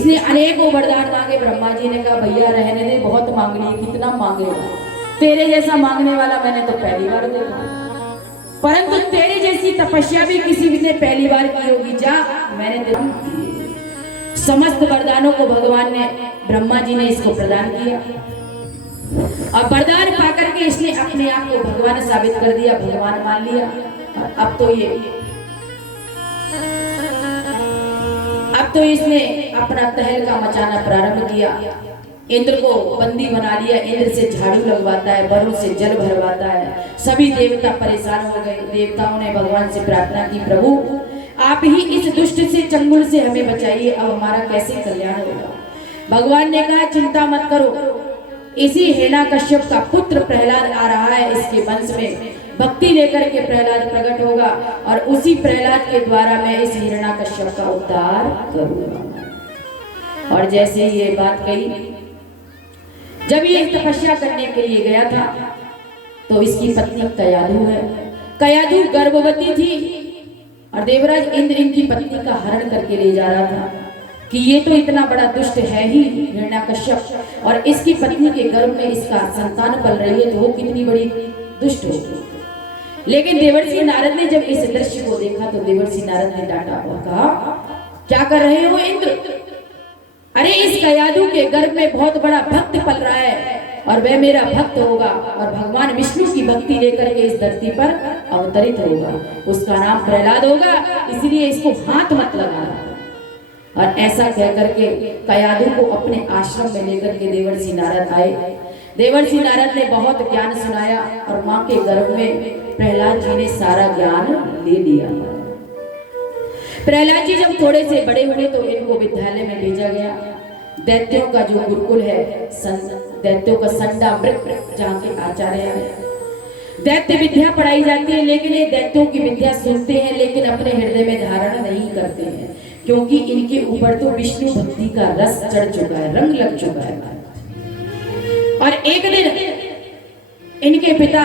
इसने अनेकों वरदान मांगे। ब्रह्मा जी ने कहा भैया रहने दे, बहुत मांग लिए, कितना मांगे, तेरे जैसा मांगने वाला मैंने तो पहली बार देखा, परंतु तेरी जैसी तपस्या भी किसी ने पहली बार की होगी, जा मैंने तेरे समस्त वरदानों को भगवान ने, ब्रह्मा जी ने इसको प्रदान किया। अब वरदान पाकर के इसने अपने आप को भगवान साबित कर दिया, भगवान मान लिया। अब तो इसने अपना तहलका मचाना प्रारंभ किया, इंद्र को बंदी बना लिया, इंद्र से झाड़ू लगवाता है, वरुण से जल भरवाता है। सभी देवता परेशान हो गए। देवताओं ने भगवान से प्रार्थना की, प्रभु आप ही इस दुष्ट से चंगुल से हमें बचाइए, अब हमारा कैसे कल्याण होगा। भगवान ने कहा चिंता मत करो, इसी हिरण्याकश्यप का पुत्र प्रहलाद आ रहा है, इसके वंश में भक्ति लेकर के प्रहलाद प्रकट होगा और उसी प्रहलाद के द्वारा मैं इस हिरण्याकश्यप का उद्धार करूंगा। और जैसे ये बात कही, जब ये तपस्या करने के लिए गया था तो इसकी पत्नी कयाधु है, कयाधु गर्भवती थी और देवराज इंद्र इनकी पत्नी का हरण करके ले जा रहा था कि ये तो इतना बड़ा दुष्ट है ही हिरण्याकश्यप, और इसकी पत्नी के गर्भ में इसका संतान पल रही है, तो वो कितनी बड़ी दुष्ट होगी। लेकिन देवर्षि नारद ने जब इस दृश्य को देखा तो देवर्षि नारद ने डांटा और कहा क्या कर रहे हो इंद्र, अरे इस कयाधु के गर्भ में बहुत बड़ा भक्त पल रहा है और वह मेरा भक्त होगा और भगवान विष्णु की भक्ति लेकर के इस धरती पर अवतरित होगा, उसका नाम प्रहलाद होगा, इसलिए इसको हाथ मत लगाना। और ऐसा कह करके कयाधु को अपने आश्रम में लेकर के देवर्षि नारद आए। देवर्षि नारद ने बहुत ज्ञान सुनाया और मां के गर्भ में प्रहलाद जी ने सारा ज्ञान ले लिया। प्रहलाद जी जब थोड़े से बड़े हुए तो इनको विद्यालय में भेजा गया। दैत्यों का जो गुरुकुल है, दैत्यों का संडा मृत जहाँ के आचार्य है, दैत्य विद्या पढ़ाई जाती है, लेकिन ये दैत्यों की विद्या सुनते हैं लेकिन अपने हृदय में धारण नहीं करते हैं, क्योंकि इनके ऊपर तो विष्णु भक्ति का रस चढ़ चुका है, रंग लग चुका है। और एक दिन इनके पिता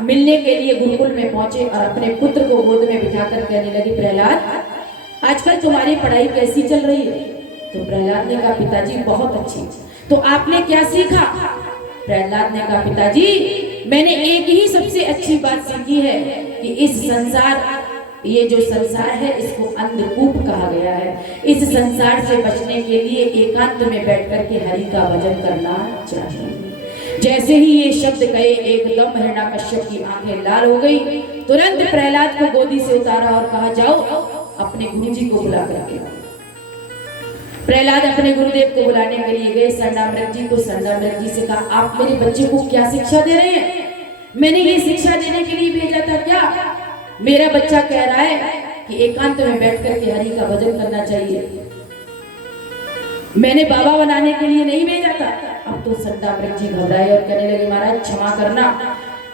मिलने के लिए गुरुकुल में पहुंचे और अपने पुत्र को गोद में बिठाकर कहने लगे प्रहलाद आजकल तुम्हारी पढ़ाई कैसी चल रही है। तो प्रहलाद ने कहा पिताजी बहुत अच्छी। तो आपने क्या सीखा। प्रहलाद ने कहा पिताजी मैंने एक ही सबसे अच्छी बात सीखी है कि इस संसार, ये जो संसार है इसको अंधकूप कहा गया है, इस संसार से बचने के लिए एकांत में बैठ करके हरि का भजन करना चाहिए। जैसे ही ये शब्द कहे एकदम हिरण्याकश्यप की आंखें लाल हो गई। तुरंत प्रहलाद को गोदी से उतारा और कहा जाओ अपने गुरुजी को बुला करके। प्रहलाद अपने गुरुदेव को बुलाने के लिए गए। संडामृत जी को संडामृत जी से कहा आप मेरे बच्चे को क्या शिक्षा दे रहे हैं, मैंने ये शिक्षा देने के लिए भेजा था क्या। मेरा बच्चा कह रहा है कि एकांत में बैठ करके हरि का भजन करना चाहिए, मैंने बाबा बनाने के लिए नहीं भेजा था। अब तो संडामृत जी घबराए और कहने लगे महाराज क्षमा करना,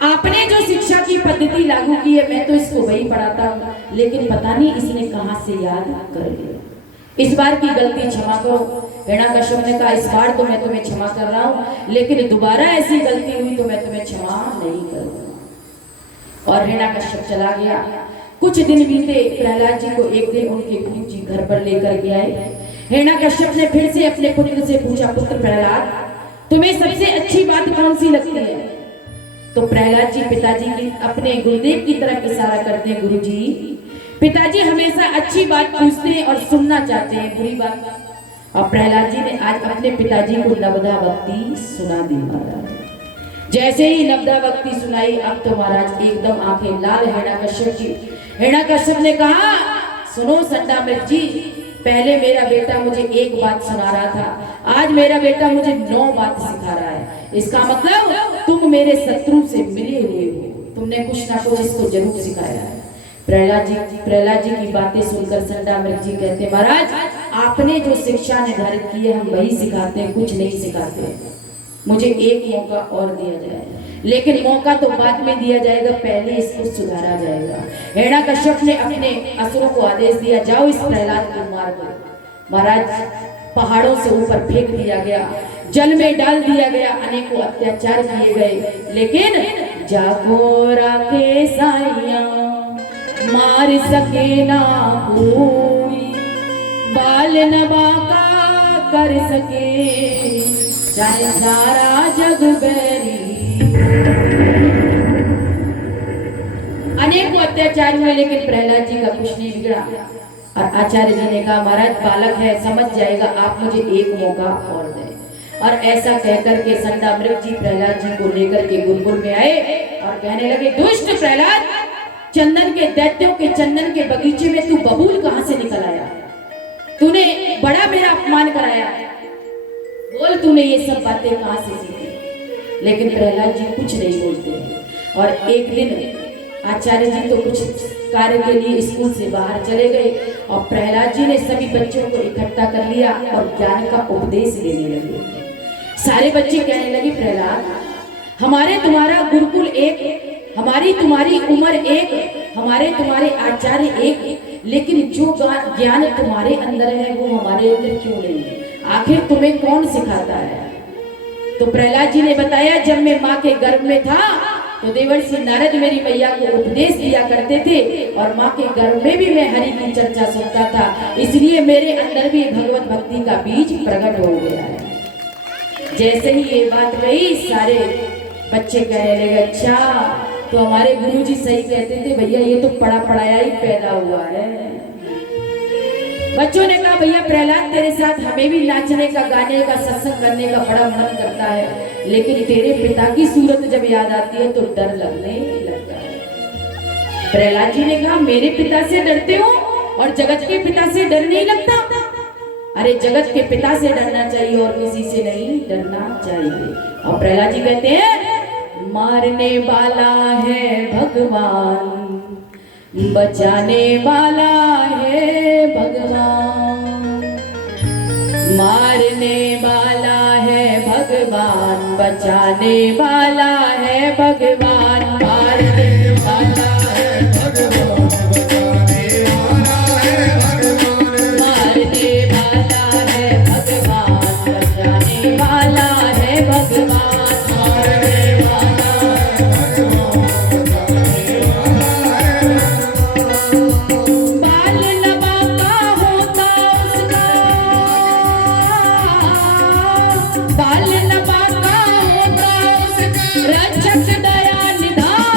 आपने जो शिक्षा की पद्धति लागू की है मैं तो इसको वही पढ़ाता हूँ, लेकिन पता नहीं इसने कहां से याद कर लिया, इस बार की गलती क्षमा करो। हिरण्याकश्यप ने कहा इस बार तो मैं तुम्हें क्षमा कर रहा हूँ, लेकिन दोबारा ऐसी गलती हुई तो मैं तुम्हें क्षमा नहीं करूंगा। और हिरण्याकश्यप चला गया। कुछ दिन बीते। प्रहलाद जी को एक दिन उनके गुरु जी घर पर लेकर के आए। हिरण्याकश्यप ने फिर से अपने पुत्र से पूछा पुत्र प्रहलाद तुम्हें सबसे अच्छी बात कौन सी लगती है। तो प्रहलाद जी पिताजी की अपने गुरुदेव की तरफ इशारा करते हैं, गुरु जी पिताजी हमेशा अच्छी बात पूछते हैं और सुनना चाहते हैं, बुरी बात। और प्रहलाद जी ने आज अपने पिताजी को नवदा भक्ति सुना दी महाराज। जैसे ही नवदा भक्ति सुनाई अब तो महाराज एकदम आंखें लाल हिरण्याकश्यप की। हिरण्याकश्यप ने कहा सुनो संडामृत जी, पहले मेरा बेटा मुझे एक बात सुना रहा था, आज मेरा बेटा मुझे 9 बात सिखा रहा है। इसका मतलब तुम मेरे शत्रु से मिले हुए हो, तुमने कुछ ना कुछ इसको जरूर सिखाया है। प्रहलाद जी की बातें सुनकर संडामृत जी कहते महाराज आपने जो शिक्षा निर्धारित की है हम वही सिखाते हैं, कुछ नहीं सिखाते। मुझे एक मौका और दिया जाए, लेकिन मौका तो बाद में दिया जाएगा, पहले इसको सुधारा जाएगा। हिरण्याकश्यप ने अपने असुरों को आदेश दिया जाओ इस प्रहलाद को मार दो। महाराज पहाड़ों से ऊपर फेंक दिया गया, जल में डाल दिया गया, अनेकों अत्याचार किए गए, लेकिन जागो राखे साइया मार सके ना कोई, बाल नबा का कर सके चाहे सारा जग बैरी। अनेकों अत्याचार हुए लेकिन प्रहलाद जी का कुछ नहीं बिगड़ा। और आचार्य जी ने कहा महाराज बालक है, समझ जाएगा, आप मुझे एक मौका और दें। और ऐसा कहकर के संडामृग जी प्रहलाद जी को लेकर के गुरुकुल में आए और कहने लगे, दुष्ट प्रहलाद, चंदन के दैत्यों के चंदन के बगीचे में तू बबूल कहां से निकल आया? तूने बड़ा मेरा अपमान कराया, बोल तूने ये सब बातें कहां से सीखी? लेकिन प्रहलाद जी कुछ नहीं बोलते। और एक दिन आचार्य जी तो कुछ कार्य के लिए स्कूल से बाहर चले गए और प्रहलाद जी ने सभी बच्चों को इकट्ठा कर लिया और ज्ञान का उपदेश देने लगे। सारे बच्चे कहने लगे, प्रहलाद, हमारे तुम्हारा गुरुकुल एक, हमारी तुम्हारी उम्र एक, हमारे तुम्हारे आचार्य एक, लेकिन जो ज्ञान तुम्हारे अंदर है वो हमारे अंदर क्यों नहीं है? आखिर तुम्हें कौन सिखाता है? तो प्रहलाद जी ने बताया, जब मैं माँ के गर्भ में था तो देवर्षि नारद मेरी मैया को उपदेश दिया करते थे और माँ के गर्भ में भी मैं हरि की चर्चा सुनता था, इसलिए मेरे अंदर भी भगवत भक्ति का बीज प्रकट हो गया है। जैसे ही ये बात कही सारे बच्चे कहने लगे, अच्छा तो हमारे गुरुजी सही कहते थे भैया, ये तो पढ़ा पढ़ाया ही पैदा हुआ है। बच्चों ने कहा, भैया प्रहलाद तेरे साथ हमें भी नाचने का, गाने का, सत्संग करने का बड़ा मन करता है, लेकिन तेरे पिता की सूरत जब याद आती है तो डर लगने लगता है। प्रहलाद जी ने कहा, मेरे पिता से डरते हो और जगत के पिता से डर नहीं लगता? अरे जगत के पिता से डरना चाहिए और किसी से नहीं डरना चाहिए। और प्रहलाद जी कहते हैं, मारने वाला है भगवान, बचाने वाला है भगवान, मारने वाला है भगवान, बचाने वाला है भगवान, मारने वाला है भगवान, बचाने वाला है भगवान, मारने वाला है भगवान, बचाने वाला है भगवान, मारने वाला है भगवान, बचाने वाला है भगवान। बाल लबाका होता उसका, बाल लबाका होता उसका, रक्षक दया निधान।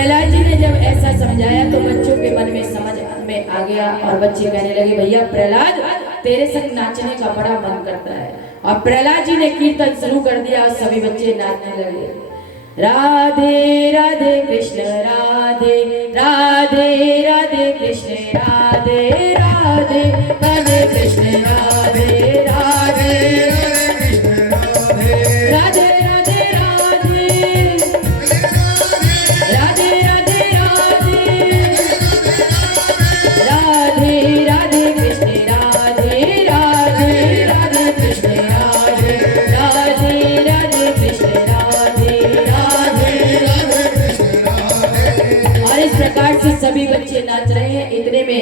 प्रहलाद जी ने जब ऐसा समझाया तो बच्चों के मन में समझ में आ गया और बच्चे कहने लगे भैया प्रहलाद तेरे संग नाचने का बड़ा मन करता है। और प्रहलाद जी ने कीर्तन शुरू कर दिया और सभी बच्चे नाचने लगे। राधे राधे कृष्ण राधे राधे राधे कृष्ण राधे राधे राधे कृष्ण राधे राधे राधे राधे राधे राधे राधे राधे कृष्ण राधे राधे राधे कृष्ण राधे राधे राधे कृष्ण राधे और इस प्रकार से सभी बच्चे नाच रहे हैं। इतने में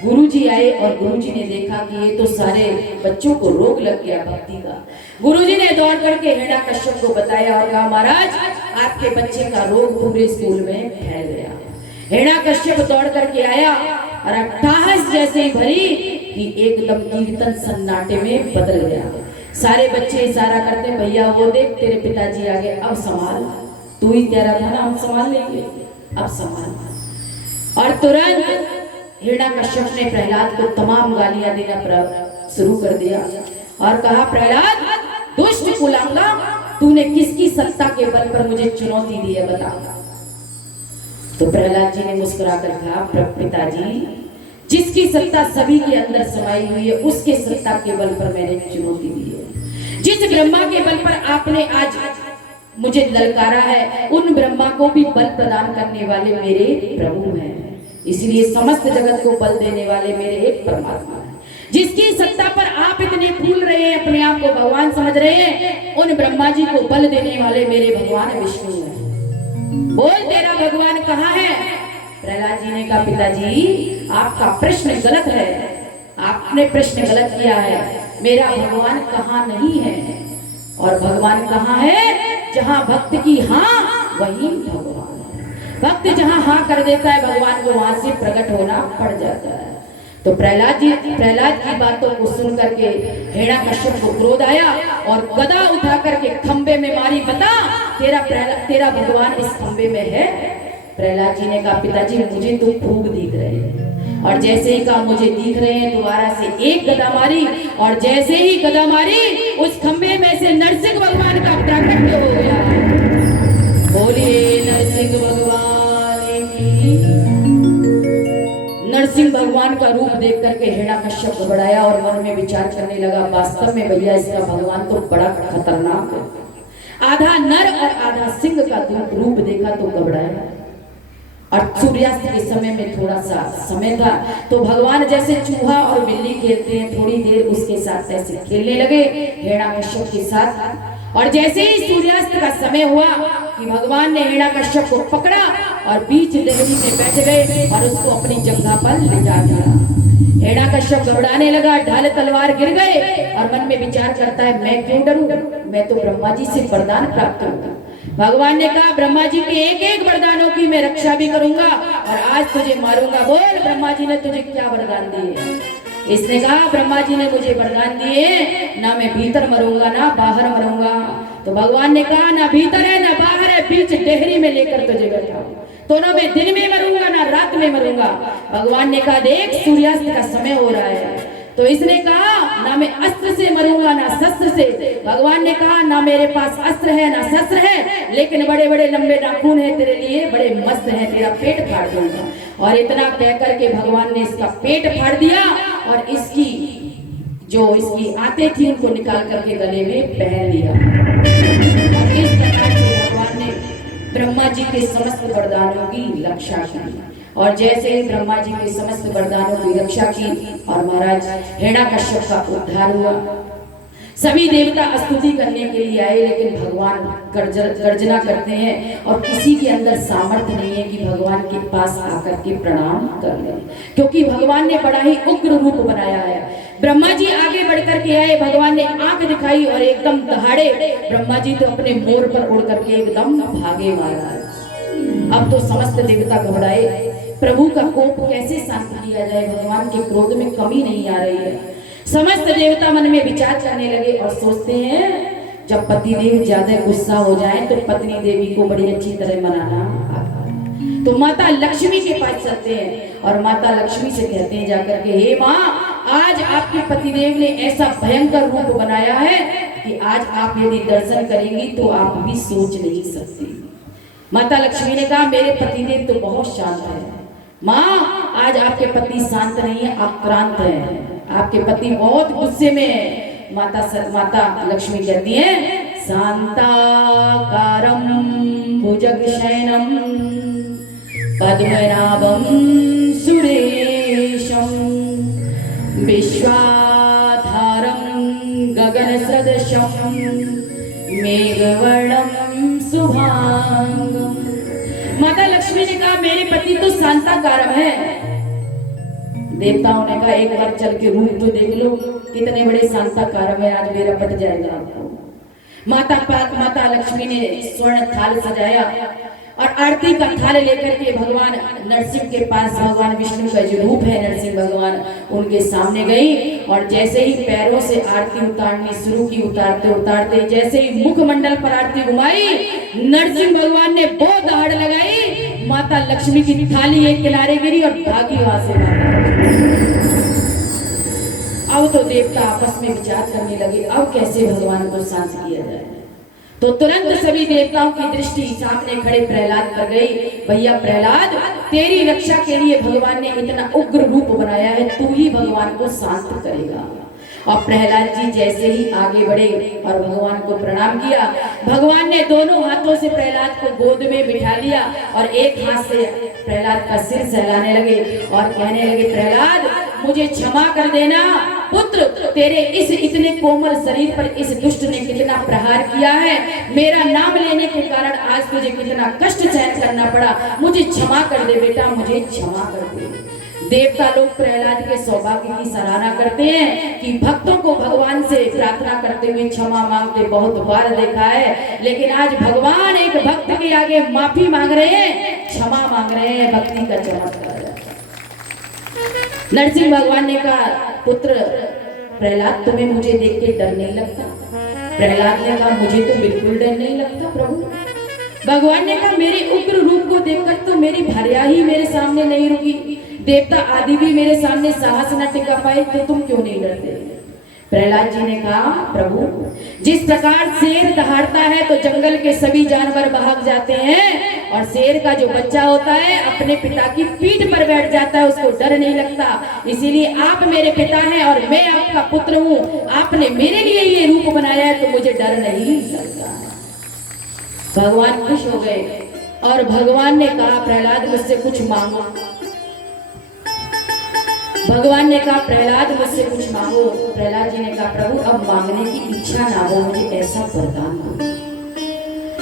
गुरुजी आए और गुरुजी ने देखा कि ये तो सारे बच्चों को रोग लग गया भक्ति का। गुरुजी ने दौड़ करके हिरण्याकश्यप को बताया और कहा महाराज आपके बच्चे का रोग पूरे स्कूल में फैल गया। हिरण्याकश्यप दौड़ करके आया और अट्टहास जैसे ही भरी कि एकदम कीर्तन सन्नाटे में बदल गया। सारे बच्चे इशारा करते भैया वो देख तेरे पिताजी आ गए, अब संभाल, तू ही कह रहा था ना हम संभाल लेंगे, अब संभाल। और तुरंत हिरण्याकश्यप ने प्रहलाद को तमाम गालियां देना शुरू कर दिया और कहा प्रहलाद दुष्ट कुलांगा तूने किसकी सत्ता के बल पर मुझे चुनौती दी है बता। तो प्रहलाद जी ने मुस्कुराकर कहा पिताजी जिसकी सत्ता सभी के अंदर समाई हुई है उसके सत्ता के बल पर मैंने चुनौती दी है। जिस ब्रह्मा के बल पर आपने आज मुझे ललकारा है उन ब्रह्मा को भी बल प्रदान करने वाले मेरे प्रभु हैं, इसलिए समस्त जगत को बल देने वाले मेरे एक परमात्मा हैं। जिसकी सत्ता पर आप इतने फूल रहे हैं, अपने आप को भगवान समझ रहे हैं, उन ब्रह्मा जी को बल देने वाले मेरे भगवान विष्णु हैं। बोल तेरा भगवान कहाँ है? प्रहलाद जी ने कहा पिताजी आपका प्रश्न गलत है, आपने प्रश्न गलत किया है। मेरा भगवान कहाँ नहीं है और भगवान कहाँ है? जहाँ भक्त की हाँ वही भगवान है। भक्त जहाँ हाँ कर देता है भगवान को वहां से प्रकट होना पड़ जाता है। तो प्रहलाद की बातों को सुन करके हिरण्याकश्यप को क्रोध आया और गदा उठा करके खंबे में मारी, बता तेरा भगवान इस खंबे में है? प्रहलाद जी ने कहा पिताजी मुझे तो खूब दिख रहे हैं। और जैसे ही कहा मुझे दिख रहे हैं दोबारा से एक गदा मारी और जैसे ही गदा मारी उस खंबे में से नरसिंह भगवान का प्रकट हो गया। बोलिए नरसिंह भगवान की। नरसिंह भगवान का रूप देख करके हिरण्याकश्यप घबराया और मन में विचार करने लगा वास्तव में भैया इसका भगवान तो बड़ा खतरनाक है। आधा नर और आधा सिंह का रूप देखा तो घबराया। और सूर्यास्त के समय में थोड़ा सा समय था तो भगवान जैसे चूहा और बिल्ली खेलते हैं थोड़ी देर उसके साथ ऐसे खेलने लगे हिरण्याकश्यप के साथ। और जैसे ही सूर्यास्त का समय हुआ कि भगवान ने हिरण्याकश्यप को पकड़ा और बीच लहरी में बैठ गए और उसको अपनी जगह पर ले जा दिया। हिरण्याकश्यप घबराने लगा, ढाल तलवार गिर गए और मन में विचार करता है मैं क्यों डरूं, मैं तो ब्रह्मा जी से वरदान प्राप्त हूं। भगवान ने कहा ब्रह्मा जी के एक एक वरदानों की मैं रक्षा भी करूंगा और आज तुझे मारूंगा। बोल ब्रह्मा जी ने तुझे क्या वरदान दिए? इसने कहा ब्रह्मा जी ने मुझे वरदान दिए ना मैं भीतर मरूंगा ना बाहर मरूंगा। तो भगवान ने कहा ना भीतर है ना बाहर है, बीच डेहरी में लेकर तुझे बैठा हूं, तो ना मैं दिन में मरूंगा ना रात में मरूंगा। भगवान ने कहा देख सूर्यास्त का समय हो रहा है। तो इसने कहा ना मैं अस्त्र से मरूंगा ना शस्त्र से। भगवान ने कहा ना मेरे पास अस्त्र है ना शस्त्र है, लेकिन बड़े बड़े लंबे नाखून है तेरे लिए, बड़े मस्त है, तेरा पेट फाड़ दूंगा। और इतना कह करके भगवान ने इसका पेट फाड़ दिया और इसकी आंतें थी उनको निकाल करके गले में पहन लिया। और इस प्रकार से भगवान ने ब्रह्मा जी के समस्त वरदानों की रक्षा की। और जैसे ही ब्रह्मा जी के समस्त वरदानों की रक्षा की और महाराज हिरण्याकश्यप का उद्धार हुआ। सभी देवता स्तुति करने के लिए आए लेकिन भगवान गर्जना करते हैं और किसी के अंदर सामर्थ्य नहीं है कि भगवान के पास आकर के प्रणाम कर ले, क्योंकि भगवान ने बड़ा ही उग्र रूप बनाया है। ब्रह्मा जी आगे बढ़कर के आए, भगवान ने आंख दिखाई और एकदम दहाड़े ब्रह्मा जी तो अपने मोर पर उड़ करके एकदम भागे महाराज। अब तो समस्त देवता घबराए, प्रभु का कोप कैसे शांत किया जाए, भगवान के क्रोध में कमी नहीं आ रही है। समस्त देवता मन में विचार करने लगे और सोचते हैं जब पतिदेव ज्यादा गुस्सा हो जाए तो पत्नी देवी को बड़ी अच्छी तरह मनाना आता है। तो माता लक्ष्मी के पास चलते हैं और माता लक्ष्मी से कहते हैं जाकर के, हे माँ, आज आपके पतिदेव ने ऐसा भयंकर रूप बनाया है कि आज आप यदि दर्शन करेंगी तो आप भी सोच नहीं सकती। माता लक्ष्मी ने कहा, मेरे पतिदेव तो बहुत शांत है माँ, आज आपके पति शांत नहीं है, आक्रांत है, आपके पति बहुत गुस्से में है। माता लक्ष्मी कहती है, शांताकारं भुजगशयनं पद्मनाभं सुरेशं विश्वाधारं गगनसदृशं मेघवर्णं शुभांगं। माता लक्ष्मी ने कहा, मेरे पति तो शांताकारम है। देवताओं ने कहा, एक बार चल के रूप तो देख लो, कितने बड़े शांताकारम है, आज मेरा पट जाएगा आपको। माता लक्ष्मी ने स्वर्ण थाल सजाया और आरती का थाल लेकर के भगवान नरसिंह के पास, भगवान विष्णु का जो रूप है नरसिंह भगवान, उनके सामने गई और जैसे ही पैरों से आरती उतारनी शुरू की, उतारते उतारते जैसे ही मुखमंडल पर आरती घुमाई, नरसिंह भगवान ने बहुत दहाड़ लगाई, माता लक्ष्मी की थाली एक किनारे गिरी और भागी वहां से। अब तो देवता आपस में विचार करने लगे, अब कैसे भगवान को शांत किया जाए। तो तुरंत सभी देवताओं की दृष्टि सामने खड़े प्रहलाद पर गई। भैया प्रहलाद, तेरी रक्षा के लिए भगवान ने इतना उग्र रूप बनाया है, तू ही भगवान को शांत करेगा। और प्रहलाद जी जैसे ही आगे बढ़े और भगवान को प्रणाम किया, भगवान ने दोनों हाथों से प्रहलाद को गोद में बिठा लिया और एक हाथ से प्रहलाद का सिर सहलाने लगे और कहने लगे, प्रहलाद मुझे क्षमा कर देना पुत्र, तेरे इस इतने कोमल शरीर पर इस दुष्ट ने कितना प्रहार किया है, मेरा नाम लेने के कारण आज तुझे कितना कष्ट सहन करना पड़ा, मुझे क्षमा कर दे बेटा, मुझे क्षमा कर दे। देवता लोग प्रहलाद के सौभाग्य की सराहना करते हैं कि भक्तों को भगवान से प्रार्थना करते हुए क्षमा मांगते बहुत बार देखा है, लेकिन आज भगवान एक भक्त के आगे माफी मांग रहे हैं, क्षमा मांग रहे हैं, भक्ति का चमत्कार। नरसिंह भगवान ने कहा, पुत्र प्रहलाद, तुम्हें मुझे देख के डर नहीं लगता? प्रहलाद ने कहा, मुझे तो बिल्कुल डर नहीं लगता प्रभु। भगवान ने कहा, मेरे उग्र रूप को देखकर तो मेरी भार्या ही मेरे सामने नहीं रुकी, देवता आदि भी मेरे सामने साहस न टिका पाए, तो तुम क्यों नहीं डरते? प्रहलाद जी ने कहा, प्रभु जिस प्रकार शेर दहाड़ता है तो जंगल के सभी जानवर भाग जाते हैं और शेर का जो बच्चा होता है अपने पिता की पीठ पर बैठ जाता है, उसको डर नहीं लगता, इसीलिए आप मेरे पिता हैं और मैं आपका पुत्र हूँ, आपने मेरे लिए ये रूप बनाया है तो मुझे डर नहीं लगता। भगवान खुश हो गए और भगवान ने कहा, प्रहलाद मुझसे कुछ मांगो। भगवान ने कहा, प्रहलाद मुझसे कुछ मांगो। प्रहलाद जी ने कहा, प्रभु अब मांगने की इच्छा ना हो, मुझे ऐसा वरदान दो।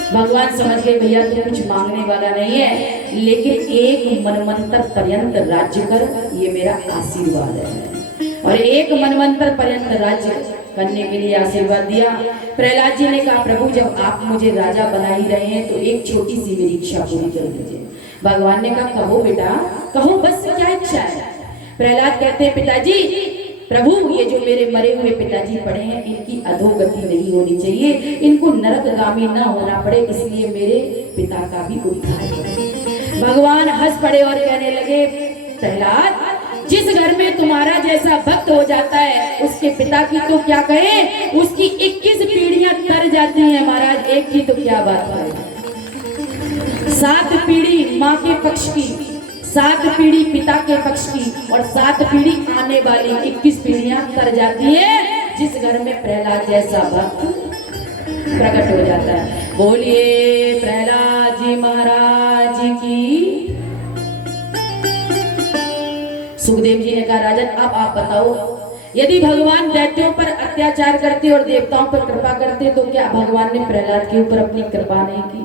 भगवान समझ गए, भैया तो कुछ मांगने वाला नहीं है, लेकिन एक मनवंतर पर्यंत राज्य कर, ये मेरा आशीर्वाद है। और एक मनवंतर पर्यंत राज्य करने के लिए आशीर्वाद दिया। प्रहलाद जी ने कहा, प्रभु जब आप मुझे राजा बना ही रहे हैं तो एक छोटी सी मेरी इच्छा पूरी कर दीजिए। भगवान ने कहा, कहो बेटा कहो, बस क्या इच्छा है? प्रहलाद कहते हैं, पिताजी प्रभु ये जो मेरे मरे हुए पिताजी पड़े हैं इनकी अधोगति नहीं होनी चाहिए, इनको नरकगामी न होना पड़े, इसलिए मेरे पिता का भी उद्धार करें। भगवान हंस पड़े और कहने लगे, प्रहलाद जिस घर में तुम्हारा जैसा भक्त हो जाता है उसके पिता की तो क्या कहें, उसकी 21 पीढ़ियां तर जाती हैं महाराज, एक की तो क्या बात है। 7 पीढ़ी माँ के पक्ष की, 7 पीढ़ी पिता के पक्ष की और 7 पीढ़ी आने वाली 21 पीढ़ियां तर जाती है जिस घर में प्रहलाद जैसा भक्त प्रकट हो जाता है। बोलिए प्रहलाद जी महाराज की। सुखदेव जी ने कहा, राजन अब आप बताओ, यदि भगवान दैत्यों पर अत्याचार करते और देवताओं पर कृपा करते तो क्या भगवान ने प्रहलाद के ऊपर अपनी कृपा नहीं की?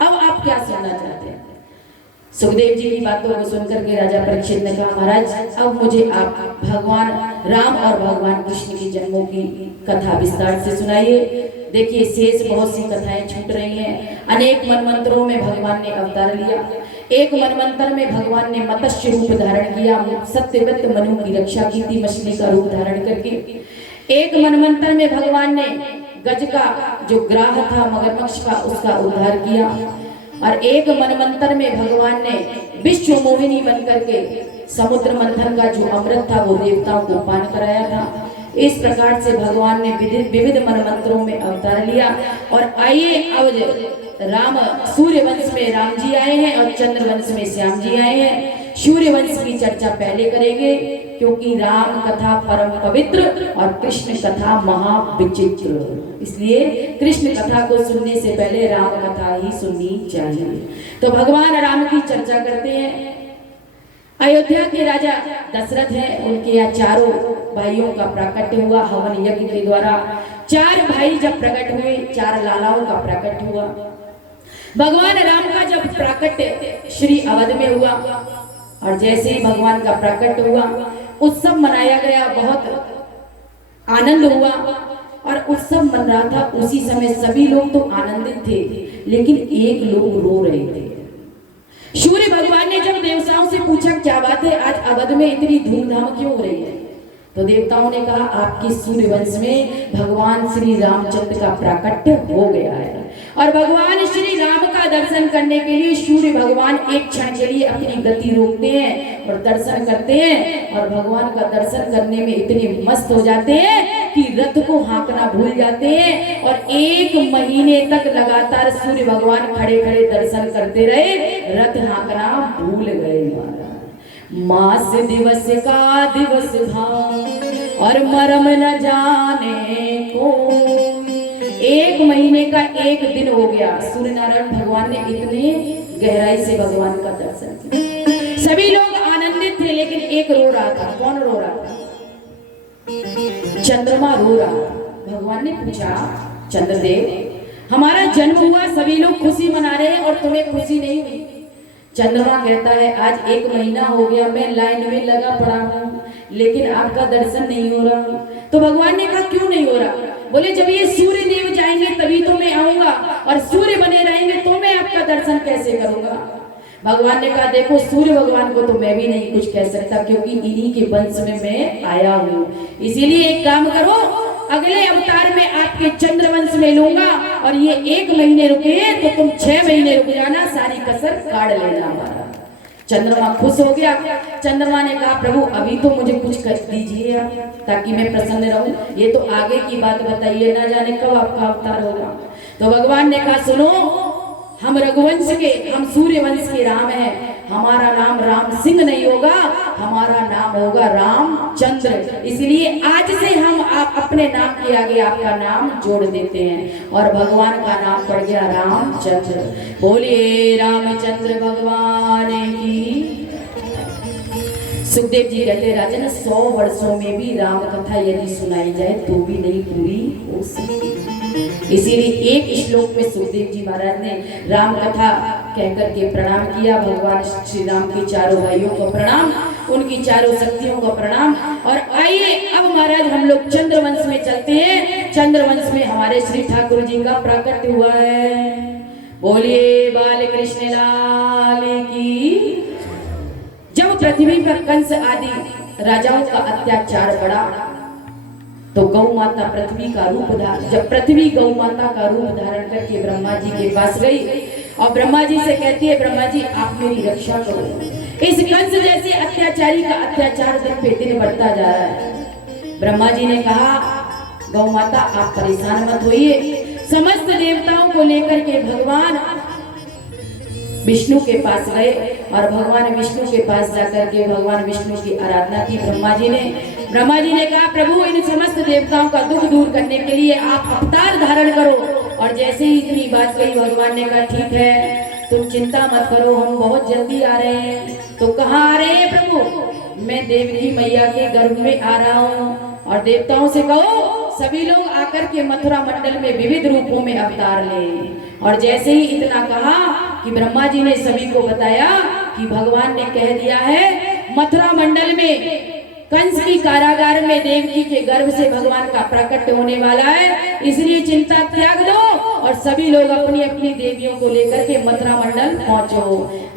अब आप क्या सुनना चाहते हैं? सुखदेव जी की बातों को सुनकर के राजा परीक्षित ने कहा, महाराज अब मुझे आप भगवान राम और भगवान कृष्ण की जन्मों की कथा विस्तार से सुनाइए। देखिए शेष बहुत सी कथाएं छूट रही हैं। अनेक मनमंत्रों में भगवान ने अवतार लिया। एक मनमंत्र में भगवान ने मत्स्य रूप धारण किया, सत्यव्रत मनु की रक्षा की थी मछली का रूप धारण करके। एक मनमंत्र में भगवान ने गज का जो ग्राह था मगरमच्छ का, उसका उद्धार किया। और एक मनमंत्र में भगवान ने विश्व मोहिनी बनकर के समुद्र मंथन का जो अमृत था वो देवताओं को पान कराया था। इस प्रकार से भगवान ने विविध मनमंत्रों में अवतार लिया। और आइए अब राम सूर्य वंश में राम जी आए हैं और चंद्र वंश में श्याम जी आए हैं। सूर्य वंश की चर्चा पहले करेंगे क्योंकि राम कथा परम पवित्र और कृष्ण कथा महाविचित्र, इसलिए कृष्ण कथा को सुनने से पहले राम कथा ही सुननी चाहिए। तो भगवान राम की चर्चा करते हैं। अयोध्या के राजा दशरथ हैं, उनके यहाँ चारों भाइयों का प्राकट्य हुआ हवन यज्ञ के द्वारा। 4 भाई जब प्रकट हुए, 4 लालाओं का प्रकट हुआ। भगवान राम का जब प्राकट्य श्री अवध में हुआ और जैसे ही भगवान का प्राकट्य हुआ उत्सव मनाया गया, बहुत आनंद हुआ। और उत्सव मन रहा था, उसी समय सभी लोग तो आनंदित थे, लेकिन एक लोग रो रहे थे। सूर्य भगवान ने जब देवताओं से पूछा क्या बात है, आज अवध में इतनी धूमधाम क्यों हो रही है, तो देवताओं ने कहा आपके सूर्य वंश में भगवान श्री रामचंद्र का प्राकट्य हो गया है। और भगवान श्री राम का दर्शन करने के लिए सूर्य भगवान एक क्षण के लिए अपनी गति रोकते हैं और दर्शन करते हैं। और भगवान का दर्शन करने में इतने मस्त हो जाते हैं कि रथ को हाँकना भूल जाते हैं। और 1 महीने तक लगातार सूर्य भगवान खड़े खड़े दर्शन करते रहे, रथ हाँकना भूल गए। मास दिवस का दिवस था और मरम न जाने को, 1 महीने का 1 दिन हो गया। सूर्य नारायण भगवान ने इतने गहराई से भगवान का दर्शन किया। सभी लोग आनंदित थे, लेकिन एक रो रहा था। कौन रो रहा था? चंद्रमा रो रहा। भगवान ने पूछा चंद्रदेव हमारा जन्म हुआ, सभी लोग खुशी मना रहे हैं और तुम्हें खुशी नहीं हुई। चंद्रमा कहता है आज 1 महीना हो गया मैं लाइन में लगा पड़ा हूँ, लेकिन आपका दर्शन नहीं हो रहा। तो भगवान ने कहा क्यों नहीं हो रहा? बोले जब ये सूर्य देव जाएंगे तभी तो मैं आऊंगा, और सूर्य बने रहेंगे तो मैं आपका दर्शन कैसे करूंगा? भगवान ने कहा देखो सूर्य भगवान को तो मैं भी नहीं कुछ कह सकता, क्योंकि इन्हीं के वंश में मैं आया हूँ। इसीलिए एक काम करो, अगले अवतार में आपके चंद्र वंश में लूंगा, और ये 1 महीने रुके तो तुम 6 महीने रुक जाना, सारी कसर काट लेना हमारा। चंद्रमा खुश हो गया। चंद्रमा ने कहा प्रभु अभी तो मुझे कुछ कर दीजिए ताकि मैं प्रसन्न रहूं, ये तो आगे की बात बताइए, ना जाने कब आपका अवतार होगा। तो भगवान ने कहा सुनो, हम रघुवंश के, हम सूर्य वंश के राम हैं, हमारा नाम राम सिंह नहीं होगा, हमारा नाम होगा रामचंद्र। इसलिए आज से हम आप अपने नाम के आगे आपका नाम जोड़ देते हैं, और भगवान का नाम पड़ गया रामचंद्र। बोलिए रामचंद्र भगवान की। सुखदेव जी कहते राजन 100 वर्षों में भी राम कथा यदि सुनाई जाए तो भी नहीं पूरी हो सकती। इसीलिए एक श्लोक में सुखदेव जी महाराज ने राम कथा कहकर के प्रणाम किया। भगवान श्री राम के चारों भाइयों को प्रणाम, उनकी चारों शक्तियों को प्रणाम। और आइए अब महाराज हम लोग चंद्रवंश में चलते हैं। चंद्रवंश में हमारे श्री ठाकुर जी का प्राकट्य हुआ है। बोलिए बाल कृष्ण लाल की। जब पृथ्वी पर कंस आदि राजाओं का अत्याचार बढ़ा तो गौ माता पृथ्वी का रूप धारण, जब पृथ्वी गौ माता का रूप धारण करके ब्रह्मा जी के पास गई और ब्रह्मा जी से कहती है ब्रह्मा जी आप मेरी रक्षा करो, इस कंस जैसे अत्याचारी का अत्याचार दिन पे दिन बढ़ता जा रहा है। ब्रह्मा जी ने कहा गौ माता आप परेशान मत होइए। समस्त देवताओं को लेकर के भगवान विष्णु के पास गए और भगवान विष्णु के पास जाकर के भगवान विष्णु की आराधना की। ब्रह्मा जी ने कहा प्रभु इन समस्त देवताओं का दुख दूर करने के लिए आप अवतार धारण करो। और जैसे ही इतनी बात कही भगवान ने कहा ठीक है तुम चिंता मत करो, हम बहुत जल्दी आ रहे हैं। तो कहाँ आ रहे हैं प्रभु? मैं देवकी मैया के गर्भ में आ रहा हूँ। और देवताओं से कहो सभी लोग आकर के मथुरा मंडल में विविध रूपों में अवतार लें। और जैसे ही इतना कहा कि ब्रह्मा जी ने सभी को बताया कि भगवान ने कह दिया है मथुरा मंडल में कंस की कारागार में देवकी के गर्भ से भगवान का प्राकट्य होने वाला है, इसलिए चिंता त्याग दो और सभी लोग अपनी अपनी देवियों को लेकर के मथुरा मंडल पहुंचो।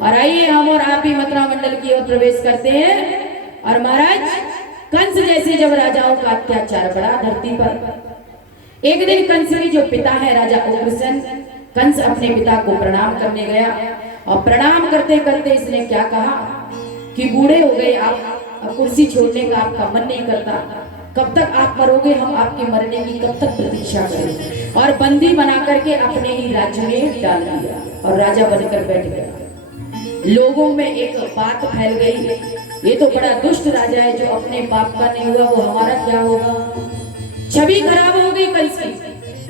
और आइए हम और आप भी मथुरा मंडल की ओर प्रवेश करते हैं। और महाराज कंस जैसे जब राजाओं का अत्याचार बढ़ा धरती पर, एक दिन कंस के जो पिता है राजा उग्रसेन, कंस अपने पिता को प्रणाम करने गया और प्रणाम करते करते इसने क्या कहा कि बूढ़े हो गए आप, अब कुर्सी छोड़ने का आपका मन नहीं करता, कब तक आप मरोगे, हम आपके मरने की कब तक प्रतीक्षा करें। और बंदी बना करके अपने ही राज्य में डाल दिया और राजा बनकर बैठ गया। लोगों में एक बात फैल गई, ये तो बड़ा दुष्ट राजा है, जो अपने बाप का नहीं हुआ वो हमारा क्या होगा। छवि खराब हो गई कंस की।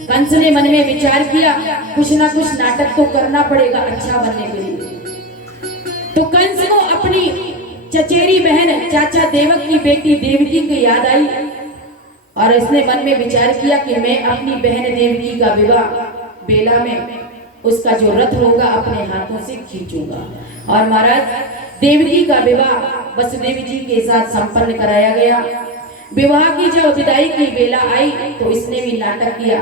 कंस ने मन में विचार किया कुछ ना कुछ नाटक तो करना पड़ेगा अच्छा बनने के लिए। तो कंस को अपनी चचेरी बहन चाचा देवक की बेटी देवकी की याद आई और इसने मन में विचार किया कि मैं अपनी बहन देवकी का विवाह बेला में उसका जो रथ होगा अपने हाथों से खींचूंगा। और महाराज देवकी का विवाह वसुदेव जी के साथ संपन्न कराया गया। विवाह की जब विदाई की बेला आई तो इसने भी नाटक किया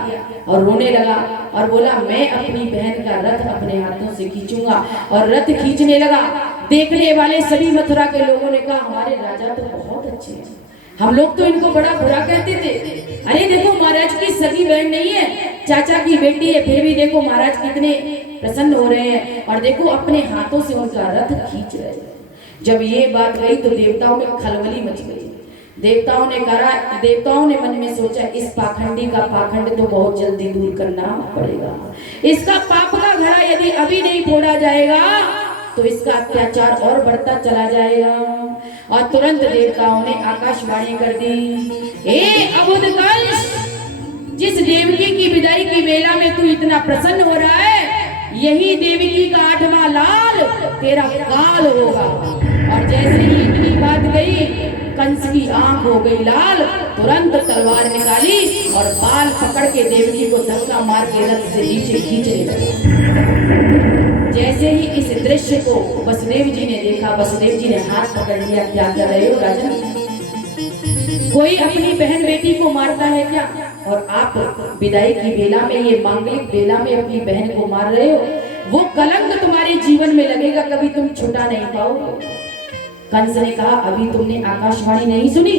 और रोने लगा और बोला मैं अपनी बहन का रथ अपने हाथों से खींचूंगा। और रथ खींचने लगा। देखने वाले सभी मथुरा के लोगों ने कहा हमारे राजा तो बहुत अच्छे हैं, हम लोग तो इनको बड़ा बुरा कहते थे। अरे देखो महाराज की सगी बहन नहीं है, चाचा की बेटी है, फिर भी देखो महाराज कितने प्रसन्न हो रहे हैं और देखो अपने हाथों से उनका रथ खींच रहे हैं। जब ये बात गई तो देवताओं में खलबली मच गई। देवताओं ने मन में सोचा इस पाखंडी का पाखंड तो बहुत जल्दी दूर करना पड़ेगा। इसका पाप का घड़ा यदि अभी नहीं फोड़ा जाएगा तो इसका अत्याचार और बढ़ता चला जाएगा। और तुरंत देवताओं ने आकाशवाणी कर दी, ए अबुध कंस, जिस देवकी की विदाई की बेला में तू इतना प्रसन्न हो रहा है, यही देवकी का 8वां लाल तेरा काल होगा। और जैसे ही इतनी बात गई कंस की आंख हो गई लाल, तुरंत तलवार निकाली और बाल पकड़ के देवकी को धक्का मार के रथ से नीचे खींचने लगा। जैसे ही इस दृश्य को वसुदेव जी ने देखा, वसुदेव जी ने हाथ पकड़ लिया, क्या कर रहे हो राजन, कोई अपनी बहन बेटी को मारता है क्या, और आप विदाई की बेला में, ये मांगलिक बेला में अपनी बहन को मार रहे हो, वो कलंक तुम्हारे जीवन में लगेगा, कभी तुम छुटा नहीं पाओगे। कंस ने कहा अभी तुमने आकाशवाणी नहीं सुनी?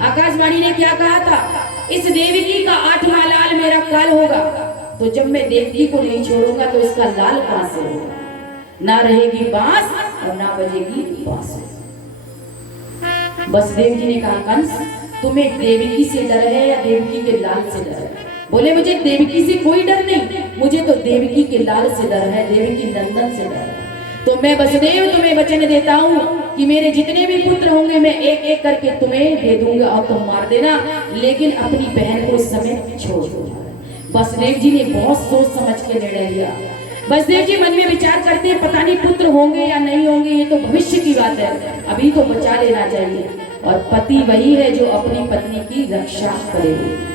आकाशवाणी ने क्या कहा था, इस देवकी का 8वां लाल मेरा काल होगा। तो जब मैं देवकी को नहीं छोड़ूंगा तो इसका लाल कहां से होगा, ना रहेगी बांस और ना बजेगी बांसुरी। वसुदेव जी ने कहा कंस तुम्हें देवकी से डर है या देवकी के लाल से डर है? बोले मुझे देवकी से कोई डर नहीं, मुझे तो देवकी के लाल से डर है, देवकी नंदन से डर है। तो मैं वसुदेव तुम्हें वचन देता हूँ कि मेरे जितने भी पुत्र होंगे मैं एक एक करके तुम्हें दे दूंगा और तुम मार देना, लेकिन अपनी बहन को इस समय छोड़ दो। वसुदेव जी ने बहुत सोच समझ के निर्णय लिया। वसुदेव जी मन में विचार करते हैं पता नहीं पुत्र होंगे या नहीं होंगे, ये तो भविष्य की बात है, अभी तो बचा लेना चाहिए। और पति वही है जो अपनी पत्नी की रक्षा करेगी।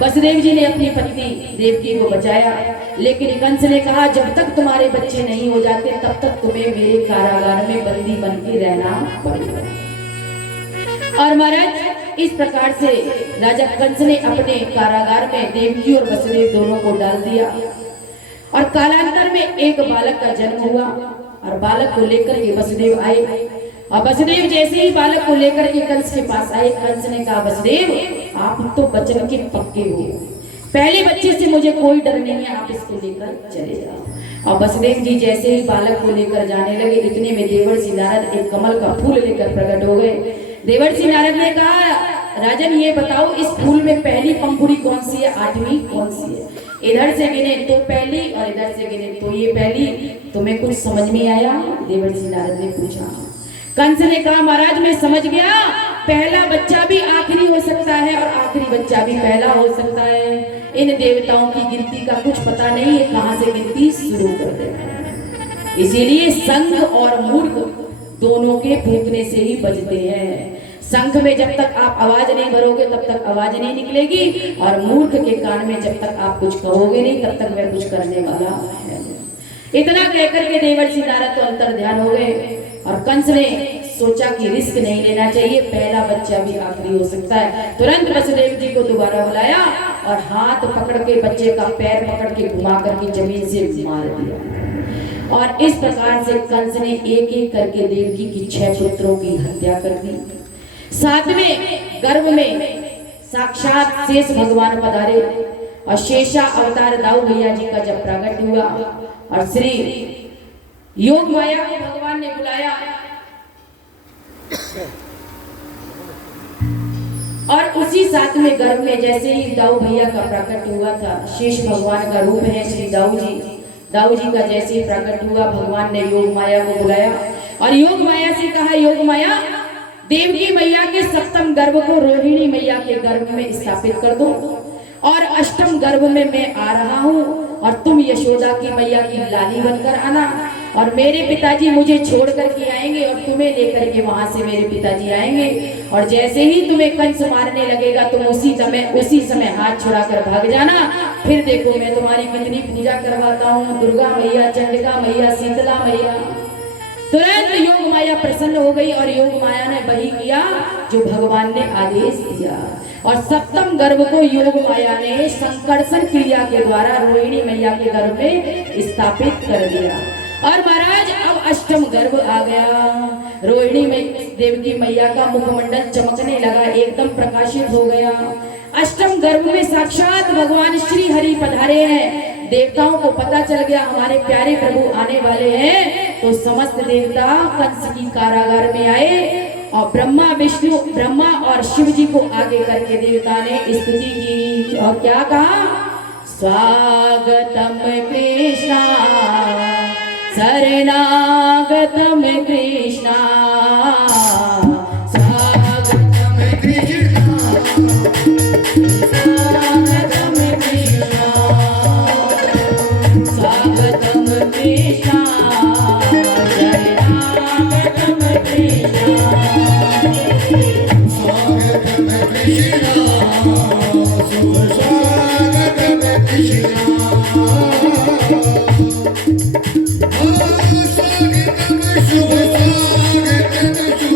वसुदेव जी ने अपनी पत्नी देवकी को बचाया, लेकिन कंस ने कहा जब तक तुम्हारे बच्चे नहीं हो जाते तब तक तुम्हें मेरे कारागार में बंदी बन के रहना पड़ेगा। और महाराज इस प्रकार से राजा कंस ने अपने कारागार में देवकी और वसुदेव दोनों को डाल दिया। और कालांतर में एक बालक का जन्म हुआ और बालक को लेकर के वसुदेव आए। और वसुदेव जैसे ही बालक को लेकर के कंस के पास आए, कंस ने कहा वसुदेव आप तो वचन के पक्के हो, पहले बच्चे से मुझे कोई डर नहीं है, आप इसको लेकर चले जाओ। और वसुदेव जी जैसे ही बालक को लेकर जाने लगे, इतने में देवर्षि नारद एक कमल का फूल लेकर प्रकट हो गए। देवर्षि नारद ने कहा राजन ये बताओ इस फूल में पहली पंखुड़ी कौन सी है, 8वीं कौन सी है? इधर से गिने तो पहली और इधर से गिने तो ये पहली, तुम्हें कुछ समझ में आया? देवर्षि नारद ने पूछा। कंस ने कहा महाराज मैं समझ गया, पहला बच्चा भी आखिरी हो सकता है और आखिरी बच्चा भी पहला हो सकता है। इन देवताओं की गिनती का कुछ पता नहीं है, कहां से गिनती शुरू कर देते हैं। इसीलिए संघ और मूर्ख दोनों के फूंकने से ही बजते हैं। शंख में जब तक आप आवाज नहीं भरोगे तब तक आवाज नहीं निकलेगी, और मूर्ख के कान में जब तक आप कुछ कहोगे नहीं तब तक वह कुछ करने वाला है। इतना कहकर के देवर्षि नारद तो अंतर ध्यान हो गए। और कंस ने सोचा कि रिस्क नहीं लेना चाहिए, पहला बच्चा भी आखिरी हो सकता है। तुरंत वसुदेव जी को दोबारा बुलाया और हाथ पकड़ के बच्चे का पैर पकड़ के घुमा करके जमीन से मार दिया। और इस प्रकार से कंस ने एक एक करके देवकी की 6 पुत्रों की हत्या कर दी। 7वें गर्भ में साक्षात शेष भगवान पधारे और शेषा अवतार दाऊ भैया जी का जब प्रकट हुआ और श्री योग माया को भगवान ने बुलाया और उसी साथ में गर्भ में जैसे ही दाऊ भैया का प्रकट हुआ था, शेष भगवान का रूप है श्री दाऊ जी का जैसे ही प्रकट हुआ, भगवान ने योग माया को बुलाया और योग माया से कहा, योग माया देवकी मैया के सप्तम गर्भ को रोहिणी मैया के गर्भ में स्थापित कर दो और अष्टम गर्भ में मैं आ रहा हूँ और तुम यशोदा की मैया की लाली बनकर आना और मेरे पिताजी मुझे छोड़ करके आएंगे और तुम्हें लेकर के वहां से मेरे पिताजी आएंगे और जैसे ही तुम्हें कंस मारने लगेगा तुम उसी समय हाथ छुड़ाकर भाग जाना। फिर देखो मैं तुम्हारी कितनी पूजा करवाता हूँ, दुर्गा मैया, चंडिका मैया, शीतला मैया। तुरंत योग माया प्रसन्न हो गई और योग माया ने वही किया जो भगवान ने आदेश दिया और सप्तम गर्भ को योग माया ने संकर्षण क्रिया के द्वारा रोहिणी मैया के गर्भ में स्थापित कर दिया और महाराज अब अष्टम गर्भ आ गया। रोहिणी देवकी मैया का मुखमंडल चमकने लगा, एकदम प्रकाशित हो गया। अष्टम गर्भ में साक्षात भगवान श्री हरि पधारे हैं। देवताओं को पता चल गया हमारे प्यारे प्रभु आने वाले हैं, तो समस्त देवता कंस की कारागार में आए और ब्रह्मा और शिव जी को आगे करके देवता ने स्तुति की और क्या कहा, स्वागतम कृष्णा शरणागतम कृष्णा, स्वागतम कृष्णा स्वागतम कृष्णा, स्वागतम कृष्णा शरणागतम कृष्णा, स्वागतम कृष्णा शुभ स्वागतम कृष्णा,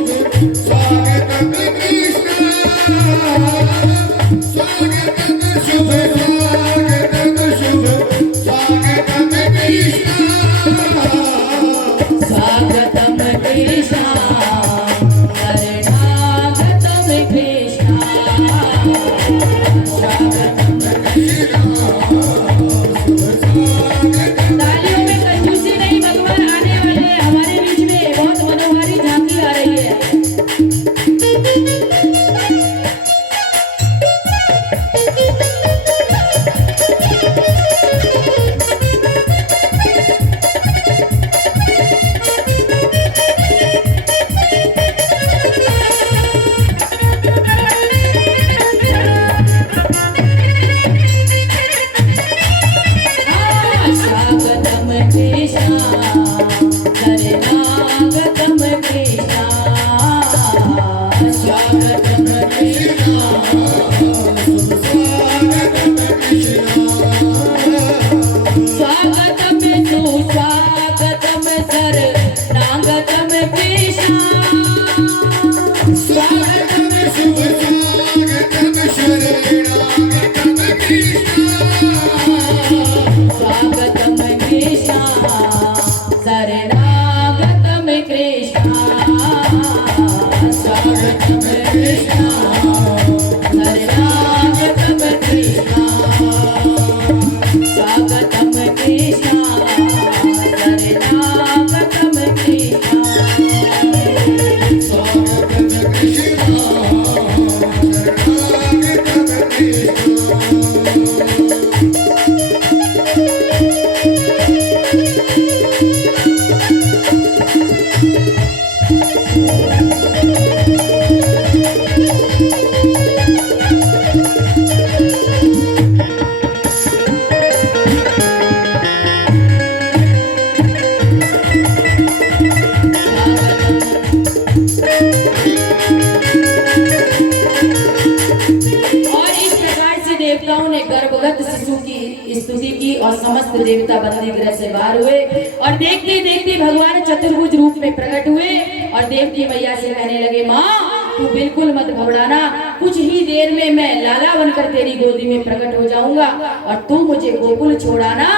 स्तुति की और समस्त देवता बंदी गृह से बाहर हुए और देखते देखते भगवान चतुर्भुज रूप में प्रकट हुए और देवकी मैया से कहने लगे, माँ तू बिल्कुल मत घबराना, कुछ ही देर में मैं लाला बनकर तेरी गोदी में प्रकट हो जाऊंगा और तू मुझे गोकुल छोड़ाना,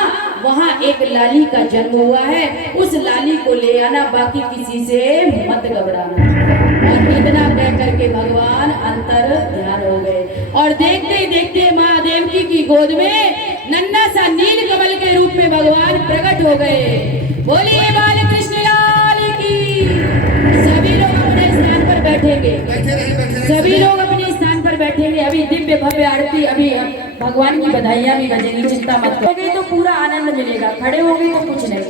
वहाँ एक लाली का जन्म हुआ है, उस लाली को ले आना, बाकी किसी से मत घबराना। और इतना कह करके भगवान अंतर ध्यान हो गए और देखते देखते महादेव देवकी की गोद में नन्हा सा नील कमल के रूप में भगवान प्रकट हो गए। बोलिए बाल कृष्ण लाल की। सभी लोग अपने स्थान पर बैठेंगे, सभी लोग अपने स्थान पर बैठेंगे। अभी दिव्य भव्य आरती, अभी भगवान की बधाइयां भी बजेंगी, चिंता मत करो। तो पूरा आनंद मिलेगा, खड़े हो गए तो कुछ नहीं।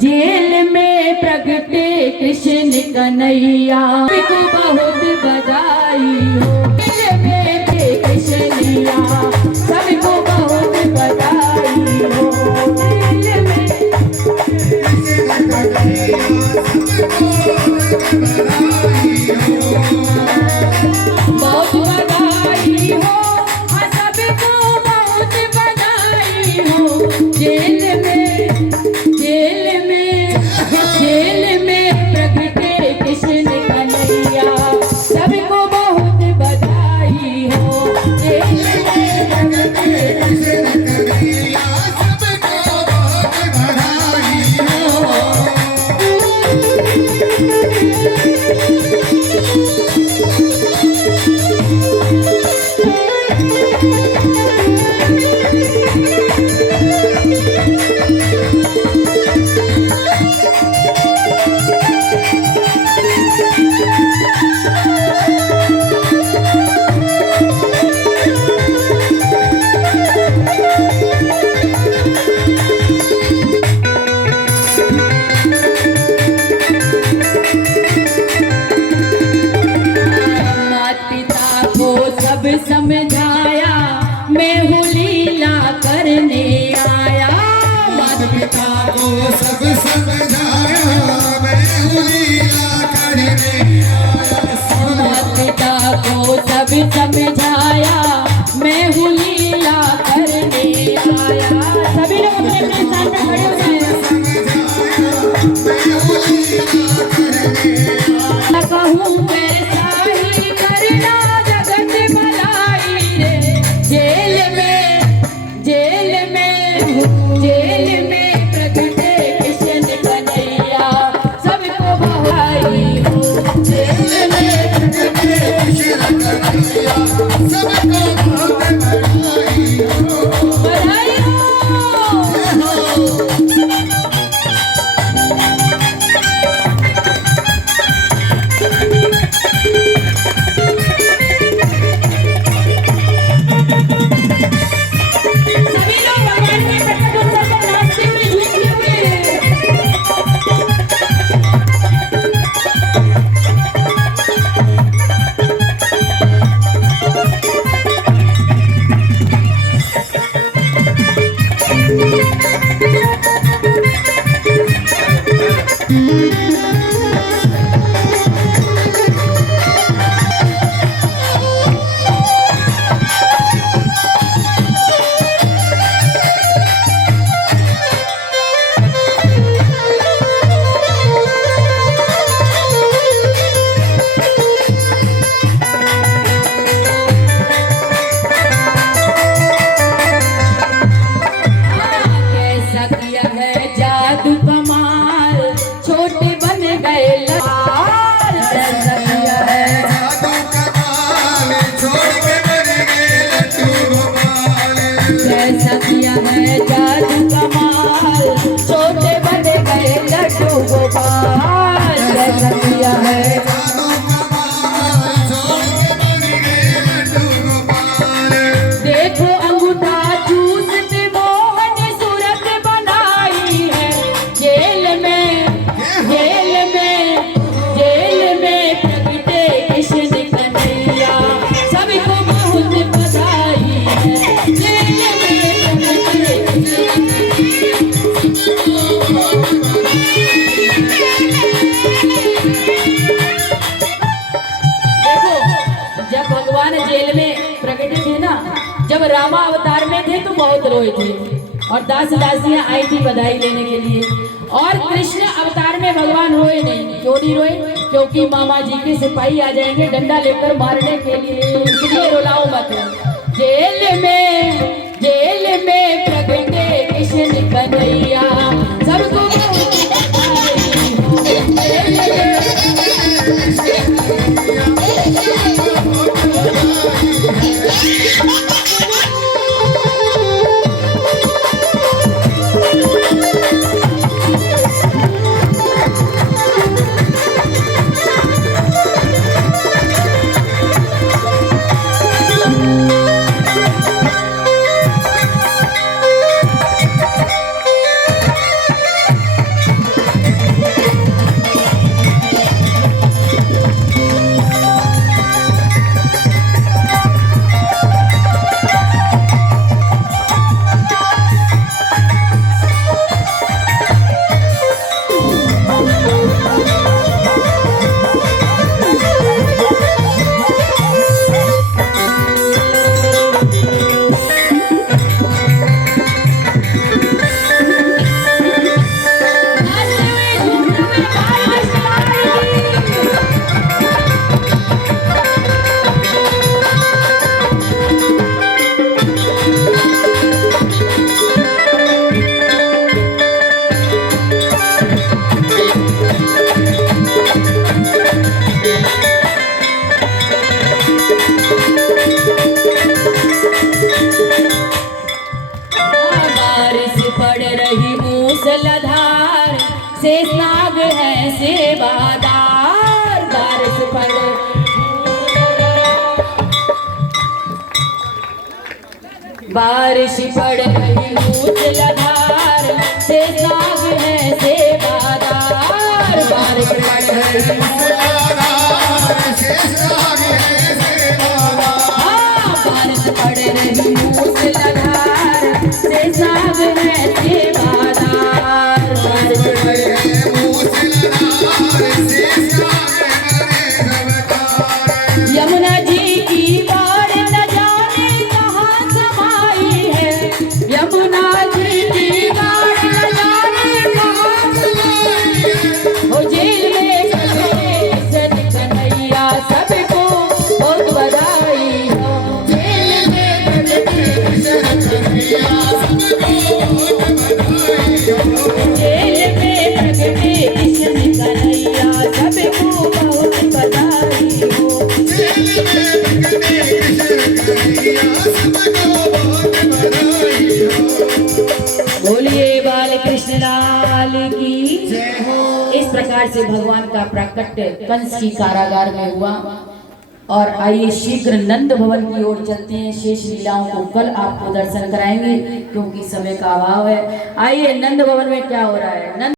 जेल में प्रगटे कृष्ण कन्हैया को बहुत बधाई हो। जेल में कृष्णैया सबको बहुत बधाई हो। जेल में बहुत बधाई हो, सबको बहुत बधाई हो। जेल में प्रगटे कृष्ण कन्हैया सबको बहुत बधाई हो। जेल में प्रगटे कृष्ण कन्हैया सबको बहुत बधाई हो। समझाया मैं हूँ लीला करने आया। माता पिता को सब समझाया मैं हूँ लीला करने आया। माता पिता को सब समझाया मैं हूँ लीला करने आया। सभी लोग अपने अपने स्थान पर खड़े हो जाएं। कहूँ वैसा ही करना जगत भलाई रे। जेल में प्रगटे कृष्ण कन्हैया सबको बधाई हो। जेल में प्रगटे कृष्ण कन्हैया सबको बहुत बधाई हो। बधाई हो। जब रामा अवतार में थे तो बहुत रोए थे और दास दासियां आई थी बधाई लेने के लिए। और कृष्ण अवतार में भगवान रोए नहीं। क्यों नहीं रोए? क्योंकि मामा जी के सिपाही आ जाएंगे डंडा लेकर मारने के लिए, इसलिए रुलाओ मत। जेल में प्रगटे कृष्ण कन्हैया सबको सेवादार, बारिश पड़ बारिश पड़ रही मूसलाधार, से साग है सेवादार, बारिश पड़ रही मूसलाधार, से साग है सेवादार, बारिश पड़ रही मूसलाधार, से साग है सेवादार, बारिश पड़ रही मूसलाधार, से साग है सेवादार। यमुना जी की बाढ़ न जाने कहाँ समाई है, यमुना जी की बाढ़ न जाने कहाँ समाई है, हो जेल में गए किशन कन्हैया, सबको बहुत बधाई हो, जेल में गए किशन कन्हैया, सबको बहुत बधाई हो, जेल में गए किशन कन्हैया, सबको बहुत बधाई हो, जेल में गए किशन कन्हैया, सबको बहुत बधाई हो। बोलिए बालकृष्ण लाल की जय हो। इस प्रकार से भगवान का प्राकट्य कंस की कारागार में हुआ। और आइए शीघ्र नंद भवन की ओर चलते हैं। शेष लीलाओं को कल आपको दर्शन कराएंगे क्योंकि समय का अभाव है। आइए नंद भवन में क्या हो रहा है। नंद